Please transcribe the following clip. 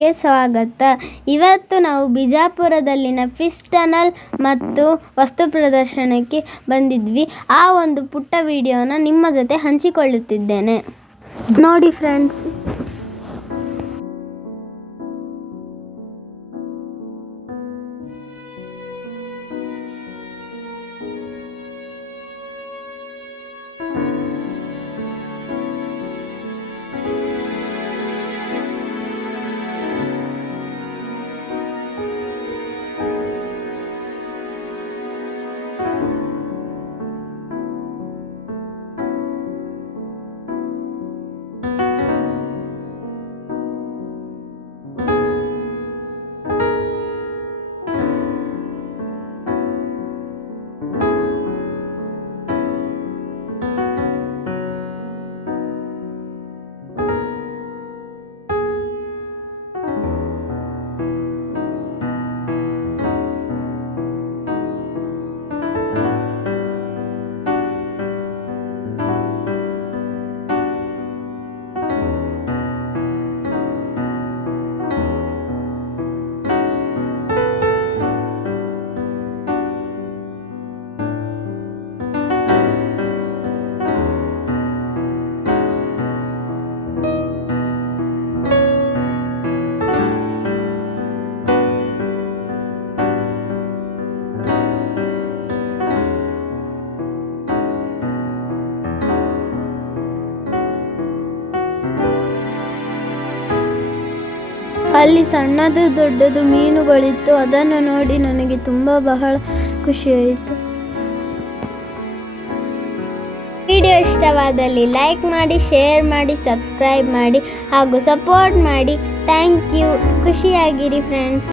ಸ್ವಾಗತ. ಇವತ್ತು ನಾವು ಬಿಜಾಪುರದಲ್ಲಿನ ಫಿಶ್ ಟನಲ್ ಮತ್ತು ವಸ್ತು ಪ್ರದರ್ಶನಕ್ಕೆ ಬಂದಿದ್ವಿ. ಆ ಒಂದು ಪುಟ್ಟ ವಿಡಿಯೋನ ನಿಮ್ಮ ಜೊತೆ ಹಂಚಿಕೊಳ್ಳುತ್ತಿದ್ದೇನೆ. ನೋಡಿ ಫ್ರೆಂಡ್ಸ್ ಅಲ್ಲಿ ಸಣ್ಣದು ದೊಡ್ಡದು ಮೀನುಗಳಿತ್ತು. ಅದನ್ನು ನೋಡಿ ನನಗೆ ತುಂಬ ಬಹಳ ಖುಷಿಯಾಯಿತು ವಿಡಿಯೋ ಇಷ್ಟವಾದಲ್ಲಿ ಲೈಕ್ ಮಾಡಿ, ಶೇರ್ ಮಾಡಿ, ಸಬ್ಸ್ಕ್ರೈಬ್ ಮಾಡಿ ಹಾಗೂ ಸಪೋರ್ಟ್ ಮಾಡಿ. Thank you. ಖುಷಿಯಾಗಿರಿ ಫ್ರೆಂಡ್ಸ್